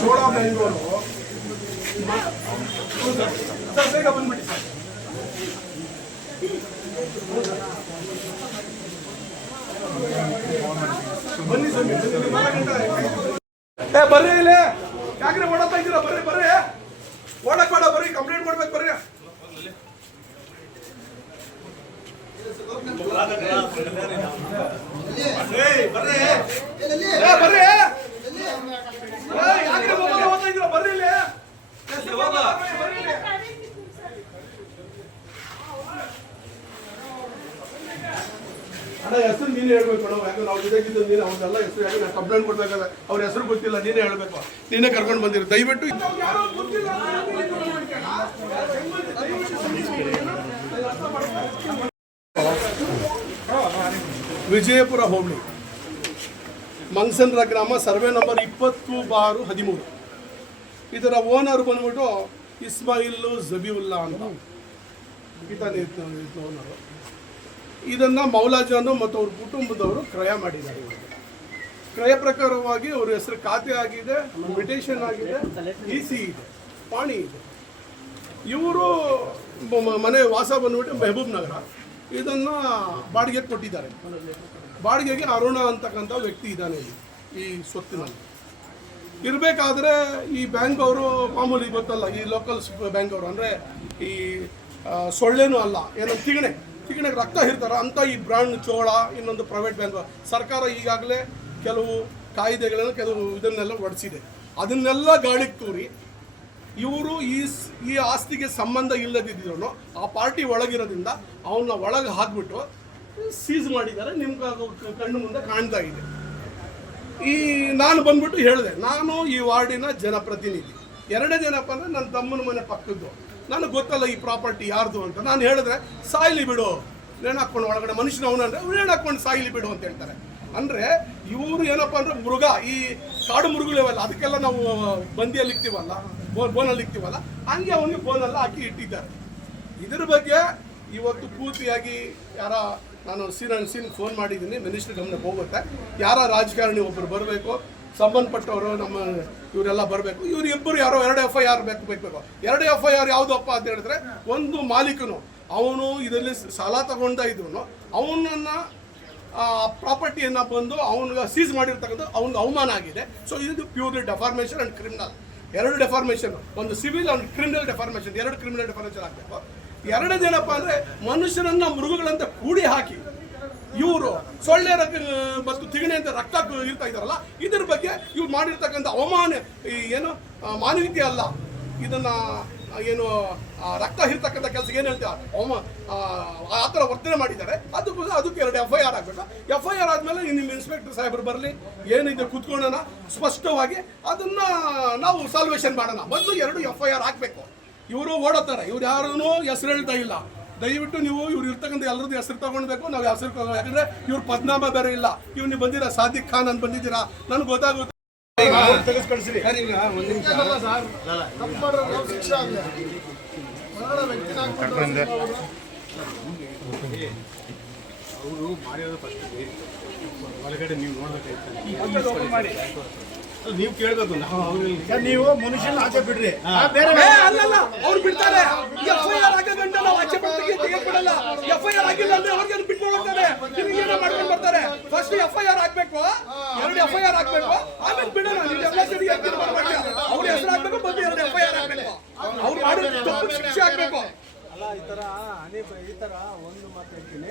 Chola Bengaluru sir ಬೇಗ ಬಂದ್ಬಿಡಿ sir ಬನ್ನಿ ಬರ್ರಿ ಇಲ್ಲೇ. ಯಾಕ್ರೆ ಓಡಾಡ್ತಾ ಇದ್ದೀರಾ? ಬರ್ರಿ ಬರ್ರಿ. ಓಡಕ್ ಬೇಡ, ಬರ್ರಿ. ಕಂಪ್ಲೇಂಟ್ ಮಾಡ್ಬೇಕು ಬರ್ರಿ. ಬರ್ರಿ. ಬರ್ರಿ ಏ, ಯಾಕ್ರೆ ಮೊಬೈಲ್ ಓದ್ತಾ ಇದ್ದೀರಾ ಬರ್ರಿ ಇಲ್ಲಿ ಬರ್ರಿ, ಬರ್ರಿ ಇಲ್ಲಿ. ಅಣ್ಣ ಹೆಸರು ನೀನೇ ಹೇಳ್ಬೇಕು ಅಣ್ಣ ಯಾಕಂದ್ರೆ ನಾವು ಜೊತೆಗಿದ್ದು ನೀನು ಅವ್ರನ್ನೆಲ್ಲ ಹೆಸರು ಯಾಕೆ ನಾನು ಕಂಪ್ಲೇಂಟ್ ಕೊಡ್ಬೇಕಾದ್ರೆ ಅವ್ರ ಹೆಸರು ಗೊತ್ತಿಲ್ಲ ನೀನೇ ಹೇಳ್ಬೇಕು. ನೀನೇ ಕರ್ಕೊಂಡು ಬಂದಿರು. ದಯವಿಟ್ಟು ವಿಜಯಪುರ ಹೋಬಳಿ. ಮಂಗಸಂದ್ರ ಗ್ರಾಮ ಸರ್ವೆ ನಂಬರ್ ಇಪ್ಪತ್ತು ಬಾರು ಹದಿಮೂರು. ಇದರ ಓನರ್ ಬಂದ್ಬಿಟ್ಟು ಇಸ್ಮಾಯಿಲ್ ಜಬೀವುಲ್ಲಾ ಅಂತ. ಈತನೇ ಓನರು ಇದನ್ನ ಮೌಲಾಜಾನು ಮತ್ತು ಅವ್ರ ಕುಟುಂಬದವರು ಕ್ರಯ ಮಾಡಿದ್ದಾರೆ. ಕ್ರಯ ಪ್ರಕಾರವಾಗಿ ಅವ್ರ ಹೆಸರು ಖಾತೆ ಆಗಿದೆ ಮಿಟೇಷನ್ ಆಗಿದೆ, ಡಿ ಸಿ ಇದೆ, ಪಾಣಿ ಇದೆ. ಇವರು ಮನೆ ವಾಸ ಬಂದ್ಬಿಟ್ಟು ಮೆಹಬೂಬ್ ನಗರ. ಇದನ್ನ ಬಾಡಿಗೆ ಕೊಟ್ಟಿದ್ದಾರೆ. ಬಾಡಿಗೆಗೆ ಅರುಣ ಅಂತಕ್ಕಂಥ ವ್ಯಕ್ತಿ ಇದ್ದಾನೆ ಇಲ್ಲಿ, ಈ ಸ್ವತ್ತಿನಲ್ಲಿ. ಇರಬೇಕಾದ್ರೆ ಈ ಬ್ಯಾಂಕ್ ಅವರು ಮಾಮೂಲಿ ಗೊತ್ತಲ್ಲ, ಈ ಲೋಕಲ್ ಬ್ಯಾಂಕ್ ಅವರು, ಅಂದರೆ ಈ ಸೊಳ್ಳೆನೂ ಅಲ್ಲ, ಏನೋ ತಿಗಣೆ. ತಿಗಣೆಗೆ ರಕ್ತ ಹಿರ್ತಾರ ಅಂತ ಈ ಬ್ರಾಂಡ್ ಚೋಳ, ಇನ್ನೊಂದು ಪ್ರೈವೇಟ್ ಬ್ಯಾಂಕ್ ಸರ್ಕಾರ ಈಗಾಗಲೇ ಕೆಲವು ಕಾಯ್ದೆಗಳನ್ನು ಕೆಲವು ಇದನ್ನೆಲ್ಲ ಹೊಡೆಸಿದೆ. ಅದನ್ನೆಲ್ಲ ಗಾಳಿಗೆ ತೂರಿ, ಇವರು ಈ ಈ ಆಸ್ತಿಗೆ ಸಂಬಂಧ ಇಲ್ಲದಿದ್ದರೂ ಆ ಪಾರ್ಟಿ ಒಳಗಿರೋದ್ರಿಂದ ಅವನ್ನ ಒಳಗೆ ಹಾಕ್ಬಿಟ್ಟು ಸೀಸ್ ಮಾಡಿದ್ದಾರೆ, ನಿಮ್ಗೆ ಕಣ್ಣು ಮುಂದೆ ಕಾಣ್ತಾ ಇದೆ. ಈ ನಾನು ಬಂದ್ಬಿಟ್ಟು ಹೇಳಿದೆ, ನಾನು ಈ ವಾರ್ಡಿನ ಜನಪ್ರತಿನಿಧಿ. ಎರಡನೇ ಜನಪ್ಪ ಅಂದರೆ ನನ್ನ ತಮ್ಮನ ಮನೆ ಪಕ್ಕದ್ದು. ನನಗೆ ಗೊತ್ತಲ್ಲ ಈ ಪ್ರಾಪರ್ಟಿ ಯಾರ್ದು ಅಂತ. ನಾನು ಹೇಳಿದ್ರೆ, ಸಾಯ್ಲಿ ಬಿಡು. ನೇಣು ಹಾಕೊಂಡು ಒಳಗಡೆ ಮನುಷ್ಯನ ಅಂದರೆ ನೇಣು ಹಾಕೊಂಡು ಸಾಯ್ಲಿ ಬಿಡು ಅಂತ ಹೇಳ್ತಾರೆ. ಅಂದ್ರೆ, ಇವರು ಏನಪ್ಪ ಅಂದ್ರೆ ಮೃಗ, ಈ ಕಾಡು ಮೃಗಗಳಿವಲ್ಲ, ಅದಕ್ಕೆಲ್ಲ ನಾವು ಬಂದಿಯಲ್ಲಿ ಇಕ್ತೀವಲ್ಲ ಬೋನ್ ಬೋನಲ್ಲಿ ಇಕ್ತೀವಲ್ಲ, ಹಂಗೆ ಅವನಿಗೆ ಬೋನೆಲ್ಲ ಹಾಕಿ ಇಟ್ಟಿದ್ದಾರೆ. ಇದ್ರ ಬಗ್ಗೆ ಇವತ್ತು ಪೂರ್ತಿಯಾಗಿ ಯಾರ, ನಾನು ಸೀನ್ ಸೀನ್ ಫೋನ್ ಮಾಡಿದ್ದೀನಿ ಮಿನಿಸ್ಟರ್ ಗಮನಕ್ಕೆ ಹೋಗುತ್ತೆ. ಯಾರ ರಾಜಕಾರಣಿ ಒಬ್ಬರು ಬರಬೇಕು ಸಂಬಂಧಪಟ್ಟವರು ನಮ್ಮ ಇವರೆಲ್ಲ ಬರಬೇಕು. ಇವ್ರು ಇಬ್ಬರು ಯಾರೋ ಎರಡು ಎಫ್ ಐ ಆರ್ ಬೇಕು ಬೇಕು ಬೇಕು. ಎರಡು ಎಫ್ ಐ ಆರ್ ಯಾವುದಪ್ಪ ಅಂತ ಹೇಳಿದ್ರೆ ಒಂದು ಮಾಲೀಕನು. ಅವನು ಇದರಲ್ಲಿ ಸಾಲ ತಗೊಂಡ ಇದ್ರು ಅವನನ್ನ ಪ್ರಾಪರ್ಟಿಯನ್ನು ಬಂದು ಅವನಿಗೆ ಸೀಸ್ ಮಾಡಿರ್ತಕ್ಕಂಥ ಅವನಿಗೆ ಅವಮಾನ ಆಗಿದೆ. ಸೊ ಇದು ಪ್ಯೂರ್ಲಿ ಡೆಫಾರ್ಮೇಷನ್ ಅಂಡ್ ಕ್ರಿಮಿನಲ್ ಎರಡು ಡೆಫಾರ್ಮೇಷನ್ ಒಂದು ಸಿವಿಲ್ ಅಂಡ್ ಕ್ರಿಮಿನಲ್ ಡೆಫಾರ್ಮೇಷನ್ ಎರಡು ಕ್ರಿಮಿನಲ್ ಡೆಫಾರ್ಮೇಷನ್ ಆಗಬೇಕು. ಎರಡನೇದೇನಪ್ಪ ಅಂದರೆ ಮನುಷ್ಯನನ್ನು ಮೃಗಗಳಂತ ಕೂಡಿ ಹಾಕಿ ಇವರು ಸೊಳ್ಳೆ ರಕ್ತ, ಮತ್ತು ತಿಗಣೆ ಅಂತ ರಕ್ತ ಇರ್ತಾ ಇದಾರಲ್ಲ ಇದ್ರ ಬಗ್ಗೆ ಇವ್ರು ಮಾಡಿರ್ತಕ್ಕಂಥ ಅವಮಾನ ಏನು ಮಾನವೀಯತೆ ಅಲ್ಲ. ಇದನ್ನ ಏನು ರಕ್ತ ಹಿರ್ತಕ್ಕಂಥ ಕೆಲಸ ಏನು ಹೇಳ್ತಾರೆ? ಅವಮ, ಆ ಥರ ವರ್ತನೆ ಮಾಡಿದ್ದಾರೆ. ಅದಕ್ಕೂ ಅದಕ್ಕೆ ಎರಡು ಎಫ್ ಐ ಆರ್ ಆಗಬೇಕು. ಎಫ್ ಐ ಆರ್ ಆದಮೇಲೆ ನಿಮ್ಮ ಇನ್ಸ್ಪೆಕ್ಟರ್ ಸಾಹೇಬರು ಬರಲಿ, ಏನಿದೆ ಕೂತ್ಕೊಳ್ಳೋಣ, ಸ್ಪಷ್ಟವಾಗಿ ಅದನ್ನ ನಾವು ಸಾಲ್ವೇಷನ್ ಮಾಡೋಣ. ಮೊದಲು ಎರಡು ಎಫ್ ಐ ಆರ್ ಹಾಕಬೇಕು. ಇವರು ಓಡೋತಾರೆ ಇವ್ರು ಯಾರೂ ಹೆಸರು ಹೇಳ್ತಾ ಇಲ್ಲ. ದಯವಿಟ್ಟು ನೀವು ಇವ್ರು ಇರ್ತಕ್ಕಂಥ ಎಲ್ಲರದ್ದು ಹೆಸರು ತಗೊಳ್ಬೇಕು ನಾವು ಹೆಸರು ತಗೋ ಯಾಕಂದ್ರೆ ಇವ್ರ ಪದ್ನಾಮ ಬೇರೆ ಇಲ್ಲ. ಇವ್ ನೀವು ಬಂದಿರಾ ಸಾದಿಕ್ ಖಾನ್ ಅಂತ ಬಂದಿದ್ದೀರಾ ನನ್ಗೆ ಗೊತ್ತಾಗುತ್ತೆ. ಅವರು ಮಾಡಿರೋದು ಫಸ್ಟ್ ಒಳಗಡೆ ನೀವು ನೋಡ್ಬೇಕಾಯ್ತು. ನೀವು ಕೇಳ್ಬೇಕು ನಾವು ಮನುಷ್ಯನ ಆಚೆ ಬಿಡ್ರಿ. ಅಲ್ಲಲ್ಲ ಅವ್ರು ಬಿಡ್ತಾರೆ. ಎಫ್ ಐ ಆರ್ ಆಗೋ ಗಂಟೆ ನಾವು ಆಚೆ ಬರ್ತೀವಿ ತೆಗೆದುಕೊಡಲ್ಲ ಎಫ್ ಐ ಆರ್ ಆಗಿಲ್ಲ ಅಂದ್ರೆ ಅವ್ರಿಗೆ ಅದು ಹೋಗ್ತಾರೆ. ಏನೋ ಮಾಡ್ಕೊಂಡು ಬರ್ತಾರೆ? ಫಸ್ಟ್ ಎಫ್ ಐ ಆರ್ ಹಾಕ್ಬೇಕು. ಎರಡು ಎಫ್ ಐ ಆರ್ ಹಾಕ್ಬೇಕು. ಆಮೇಲೆ ಬಿಡೋಣ. ನೀವು ಎಲ್ಲ ಸರಿ ಅವ್ರ ಹೆಸರು ಹಾಕ್ಬೇಕು ಬಂದು ಎರಡು ಎಫ್ ಐ ಆರ್ ಹಾಕ್ಬೇಕು. ಅವ್ರು ಮಾಡಿದ ತಪ್ಪು ಶಿಕ್ಷೆ ಹಾಕ್ಬೇಕು. ಅಲ್ಲ ಈ ತರ ಅನೇಕ ಈ ತರ ಒಂದು ಮಾತು ಹೇಳ್ತೀನಿ.